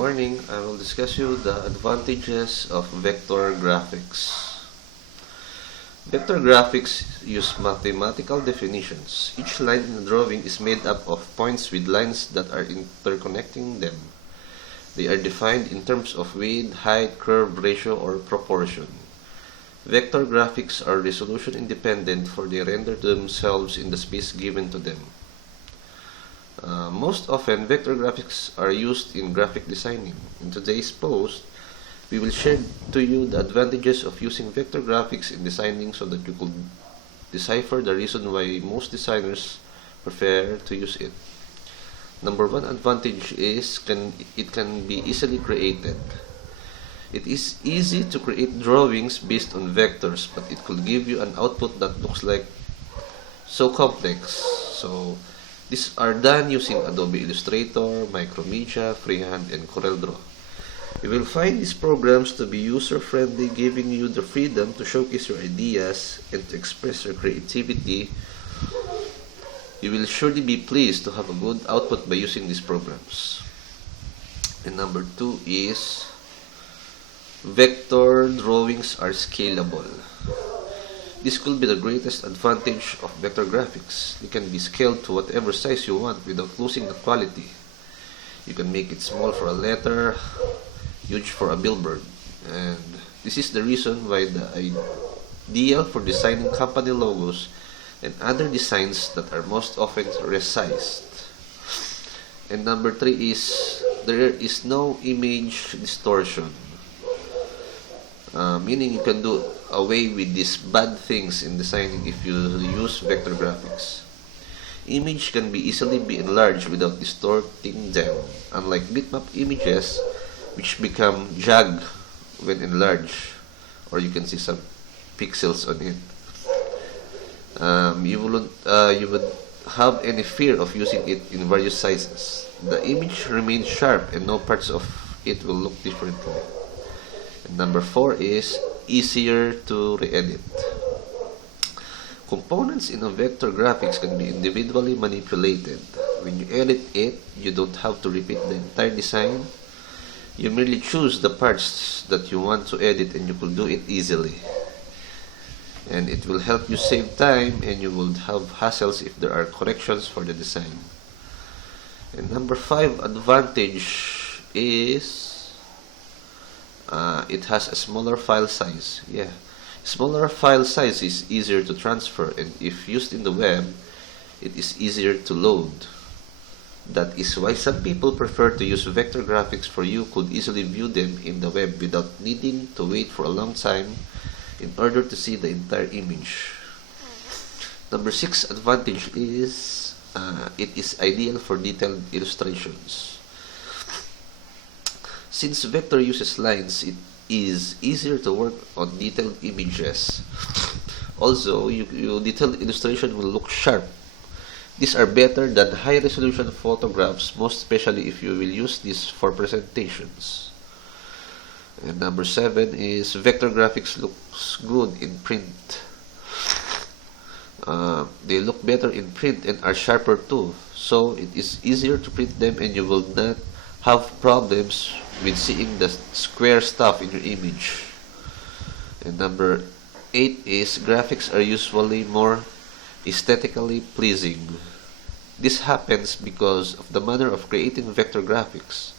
morning. I will discuss you the advantages of vector graphics. Vector graphics use mathematical definitions. Each line in a drawing is made up of points with lines that are interconnecting them. They are defined in terms of width, height, curve, ratio, or proportion. Vector graphics are resolution independent, for they render themselves in the space given to them. Most often, vector graphics are used in graphic designing. In today's post, we will share to you the advantages of using vector graphics in designing so that you could decipher the reason why most designers prefer to use it. Number one advantage is it can be easily created. It is easy to create drawings based on vectors, but it could give you an output that looks like so complex. So these are done using Adobe Illustrator, Micromedia, Freehand, and CorelDRAW. You will find these programs to be user-friendly, giving you the freedom to showcase your ideas and to express your creativity. You will surely be pleased to have a good output by using these programs. And number two is vector drawings are scalable. This could be the greatest advantage of vector graphics. They can be scaled to whatever size you want without losing the quality. You can make it small for a letter, huge for a billboard. And this is the reason why the ideal for designing company logos and other designs that are most often resized. And number three is there is no image distortion. Meaning you can do away with these bad things in designing if you use vector graphics. Image can be easily be enlarged without distorting them, unlike bitmap images which become jagged when enlarged, or you can see some pixels on it. You would have any fear of using it in various sizes. The image remains sharp and no parts of it will look differently. Number four is easier to re-edit. Components in a vector graphics can be individually manipulated. When you edit it, you don't have to repeat the entire design. You merely choose the parts that you want to edit and you will do it easily. And it will help you save time and you will have hassles if there are corrections for the design. And number five advantage is it has a smaller file size. Smaller file size is easier to transfer, and if used in the web, it is easier to load. That is why some people prefer to use vector graphics, for you could easily view them in the web without needing to wait for a long time in order to see the entire image. Number six advantage is it is ideal for detailed illustrations. Since vector uses lines, it is easier to work on detailed images. Also, your detailed illustration will look sharp. These are better than high-resolution photographs, most especially if you will use this for presentations. And number seven is vector graphics looks good in print. They look better in print and are sharper too. So it is easier to print them and you will not have problems with seeing the square stuff in your image. And number 8 is graphics are usually more aesthetically pleasing. This happens because of the manner of creating vector graphics.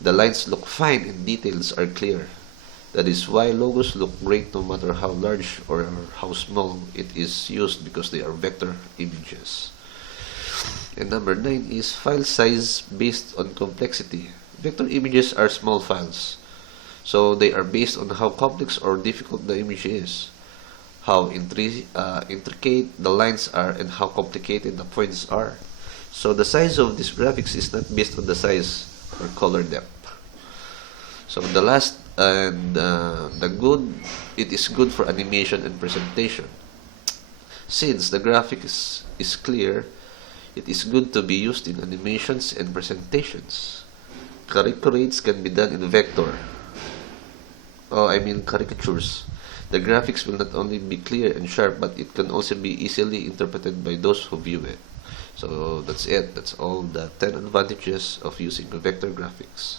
The lines look fine and details are clear. That is why logos look great no matter how large or how small it is used, because they are vector images. And number 9 is file size based on complexity. Vector images are small files, so they are based on how complex or difficult the image is, how intricate the lines are, and how complicated the points are. So the size of these graphics is not based on the size or color depth. So the last and it is good for animation and presentation. Since the graphic is clear, it is good to be used in animations and presentations. Caricatures can be done in vector. Caricatures. The graphics will not only be clear and sharp, but it can also be easily interpreted by those who view it. So that's it. That's all the 10 advantages of using vector graphics.